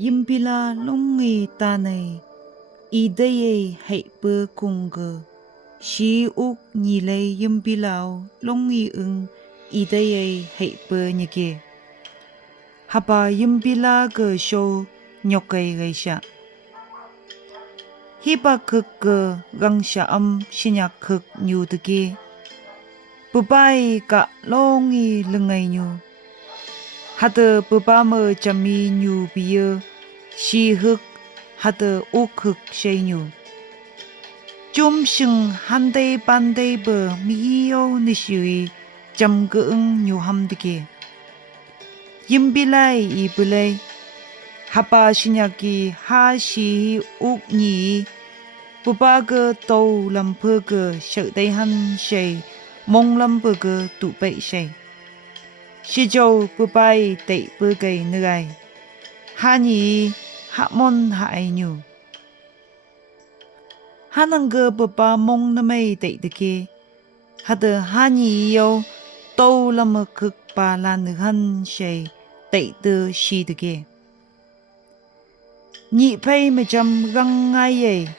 Yimpila longi tanay, idaye haipa kunga, shi uk nilay yimpilaw longi idaye haipa nyake. Hapa yimpila ka show nyokay gaysha. Hipa kuk ka gangsha sinyak kuk nyudake. Babae ka longi lengay nyu. Hata babama jami nyu biya. Shi huk hata uk huk shay nyu. Chum shing handay banday ba mihiyaw nishiwi jam gaang nyu hamdike. Yimbilay ibulay. Hapa sinyaki ha shi uk nyi. Babaga taw lampaga shakdayhan shay. Mong lampaga tupay shay. Shi jaw babae tay bagay nagay. Hani Hamon haay nyu. Hananga baba mong namay dake. Hada hani yaw taw lamakuk palanaghan shay dayda shi dake. Nhị pay majam gang ngaye.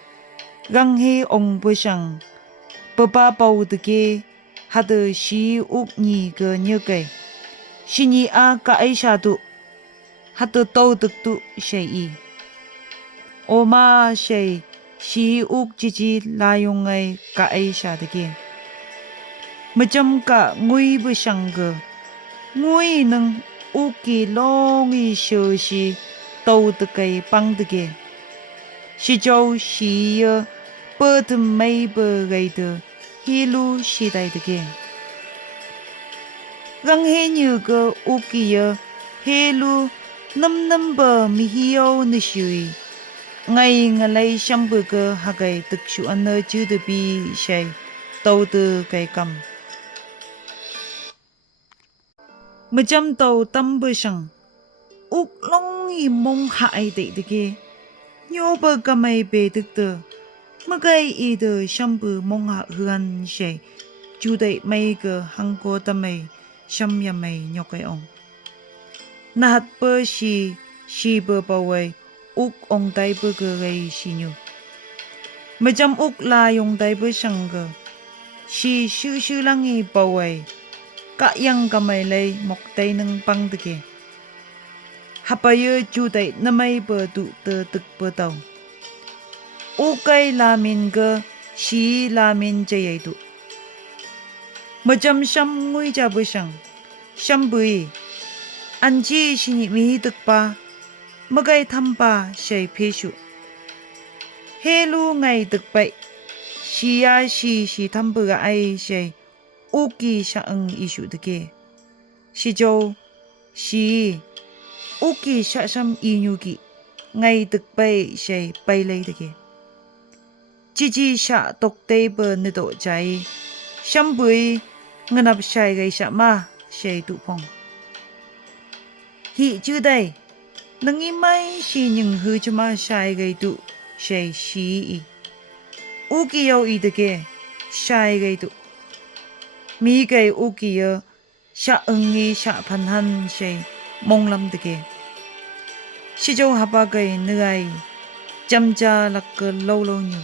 Gang he ong basang. Baba baw dake. Hada shi uk nyi ga nyagay. Shi nyi a ka ay shadu. Hata taw dagdu shay i. Oma shay shi uk jiji layong ay ka ay shadage. Majam ka nguy basang ga. Nguy nang uki longi siyo shi taw dagay pang dage. Si jaw shi ya badam may bagay da hilu shiday dage. Gang he nyo ga uki ya hilu nam ba mihiyaw nishiwi. Ngay ngalay siyambaga hagay tagshuan na judabi siyay tawda kay kam. Majam taw tamba siyang. Uklong imong haay daydige. Nyoba kamay bedagda. Magay ida siyamba mong haahan siyay. Juday may ga hangko tamay siyamyamay nyokayong. Nahat pa si babaway uk ong daiba gagay sinyo. Majam uk layong daiba siyangga. Si langi baway. Kayang kamaylay moktay ng pangdage. Hapaya juday na may ba dukta tagpa daw. Ukay lamin ga si lamin jayay du. Majam siyam nguy jaba siyang. Siyam buhi. Anji sini mihidag pa, magay tamba siya'y pesyo. Helu ngay dagpay, siya si tambaga ay siya'y uki siya ang isyu dage. Si jaw, si uki siya siyam inyugi, ngay dagpay siya'y paylay dage. Jiji siya toktay ba nito jay, siyam buhay nganap siya'y gay siya ma siya'y tupong. Hi juday, nangimay si nyang hujama siya'y gay du siya'y si i. Ukiyaw idage siya'y gay du. Migay ukiyaw siya engi siya panhan siya'y monglam dage. Si jaw habagay nagay jamja lakka lawlaw nyo.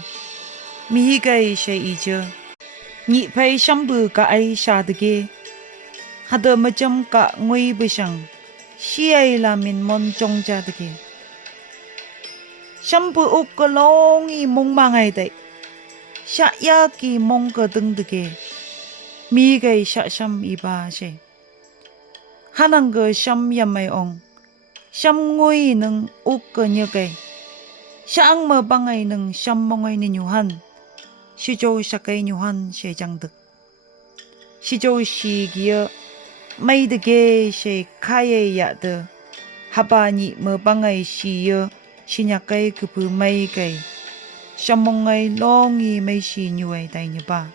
Mihigay siya'y ija. Nhị pay siyambu ka ay siya dage. Hada majam ka ngoy basang. Siya'y lamin mon chongja dage. Siyambu uk ka longi mong mangay day. Siya yaki mong ka deng dage. Migay siya siyam iba siya. Hanang ka siyam yamay ong. Siyam nguy ng uk ka nyagay. Siya ang mabangay ng siyam mongay ninyuhan. Si jaw siya kay nyuhan siya jangdag. Si jaw si giya. May dage siya kaya yada. Haba ni mabangay siya sinyakay kupu may kay. Siya mongay longi may sinyuay tayo niya ba.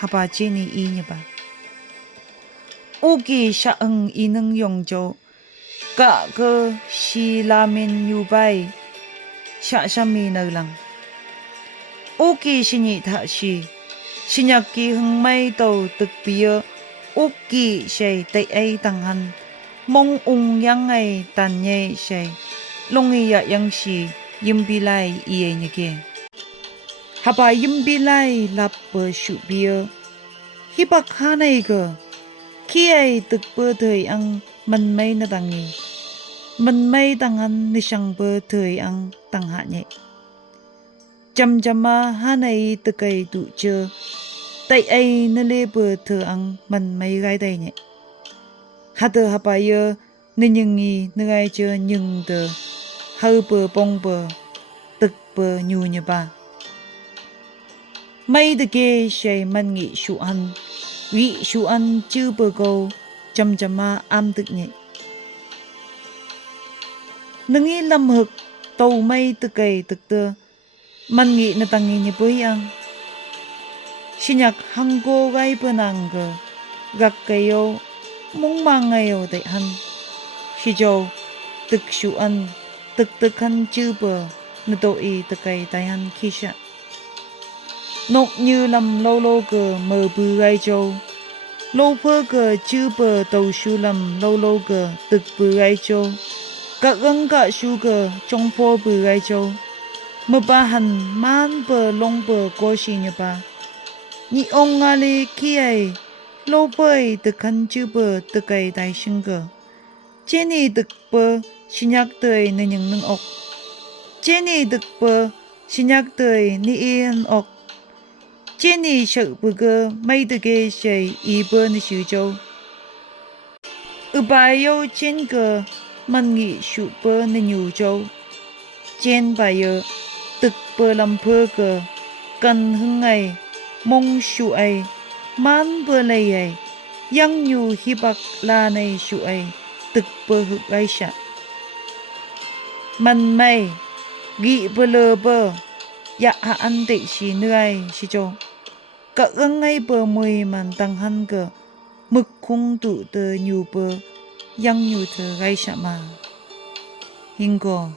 Haba jini i niya ba. Ugi siya ang inang yongjo. Ka si lamin yubay. Siya minag lang. Ugi sinyita si. Sinyaki hang may daw tagpiya. Uki siya'y tay ay tanghan, mong ungyang ay tanyay siya'y, 롱이야 양시 임빌라이 이에니게 하바 임빌라이 라퍼 슈비어 히박 하나이거 키아이 득버 thời ang mình mây na tangi mình mây tangan ni sang bơ thời ang tang hạ nhẹ chăm chama hanai tkai tu chơ tại ai na le bơ thơ ang mình mây gai đây nhẹ hata hapaya ni nyi ni gai chơ nhưng tơ hơ bơ bong bơ tức bơ nhu nhẹ ba mây de ke shay man ngi shu an wi shu an chư bơ go chăm chama am tức nhẹ nungi lam hực tàu mây tức cây tức tơ man ngi na tangi ni bơi ang sinyak hanggo gai benang ge gak kayo mong mangayo dai han hijo tức shu an tức han chư bơ na to i tức cây tai han kisha nọc như lam lâu lâu ge mơ bư gai châu lâu phơ ge chư bơ tàu shu lam lâu lâu ge tức bư gai châu các găng cả sugar trong phố bự gai châu mà ba hẳn man bờ long bờ có gì nhỉ ba nhị ông ngà li kia lâu bơi từ khăn chữ bờ từ cây đại sinh cơ Jenny từ bờ xin nhắc tới nên những nâng ốc Jenny từ bờ xin nhắc tới ni yên ốc Jenny sợ bờ cơ mấy từ cái say y bờ ni siêu châu bài yêu trên cơ man nghị sụ bơ nên nhiều châu trên bài tực bơ làm phơ cơ cần hưng ngày mong sụ ấy man bơ lầy ấy yang nhiều hi bạc la này sụ ấy tực bơ hực ai sạ man mày gị bơ lơ bơ dạ hạ ăn tị xì nơi ai xì châu cả găng ngay bơ mùi man tăng hăn cơ mực khung tụ tơ nhiều bơ yang nhiều thơ gai sạ mà Hingo